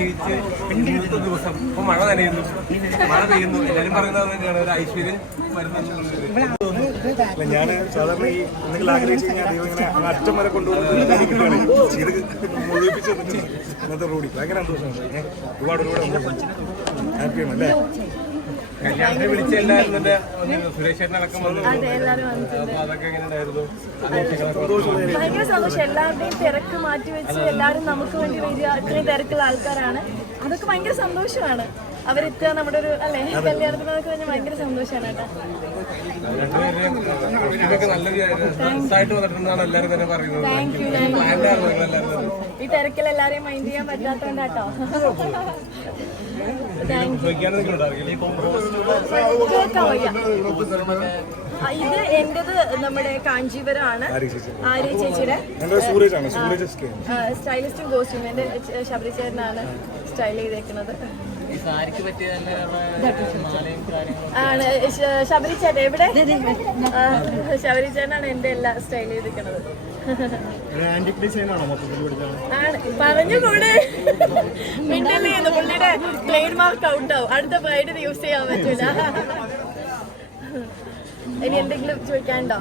ജീവിച്ച് ഇന്നത്തെ ദിവസം ഇപ്പൊ മഴ നനയുന്നു, മഴ പെയ്യുന്നു, എല്ലാരും പറയുന്നത് തന്നെയാണ് ഒരു ഐശ്വര്യം വരുന്നുള്ളത്. ഞാൻ സാധാരണ ഈ എന്തെങ്കിലും ആഗ്രഹിച്ചു കഴിഞ്ഞാൽ ദൈവം ഇങ്ങനെ അറ്റം വരെ കൊണ്ടുപോകുന്നത് ഇത് മുഴുവിപ്പിച്ച് ഇന്നത്തെ റോഡിൽ ഭയങ്കര സന്തോഷമാണ്. ഒരുപാട് ഹാപ്പിയാണ് അല്ലേ? കല്യാണത്തിന് വിളിച്ച എല്ലാവരും തന്നെ സുരേഷ് ചേട്ടൻ അടക്കം വന്നു. അതൊക്കെ എങ്ങനെയായിരുന്നു? ഭയങ്കര സന്തോഷം. എല്ലാവരുടെയും തിരക്ക് മാറ്റി വെച്ച് എല്ലാവരും നമുക്ക് വേണ്ടി വരിക. ഇത്രയും തിരക്കുള്ള ആൾക്കാരാണ്. അതൊക്കെ ഭയങ്കര സന്തോഷമാണ്. അവരെത്തുക നമ്മുടെ ഒരു അല്ലേ കല്യാണത്തിനൊക്കെ തന്നെ ഭയങ്കര സന്തോഷമാണ് കേട്ടോ. Thank you. ഈ തിരക്കിൽ എല്ലാരെയും മൈൻഡ് ചെയ്യാൻ പറ്റാത്തോണ്ടാട്ടോ. ഇത് എന്റേത് നമ്മുടെ കാഞ്ചീപുരമാണ്. ആര്യ ചേച്ചിയുടെ സ്റ്റൈലിസ്റ്റും കോസ്റ്റ്യൂം എന്റെ ശബരി ചേട്ടനാണ് സ്റ്റൈൽ ചെയ്തേക്കുന്നത്. ആണ് ശബരി ചേട്ടൻ എവിടെ? ശബരി ചേട്ടനാണ് എന്റെ എല്ലാം സ്റ്റൈൽ ചെയ്തിരിക്കുന്നത്. ആണ് പറഞ്ഞുകൂടെ മിണ്ടല്ലേ പുള്ളിയുടെ ട്രേഡ് മാർക്ക് ഔട്ട് ആവും. അടുത്ത ബ്രൈഡ് യൂസ് ചെയ്യാൻ പറ്റൂല. ഇനി എന്തെങ്കിലും ചോദിക്കാനുണ്ടോ?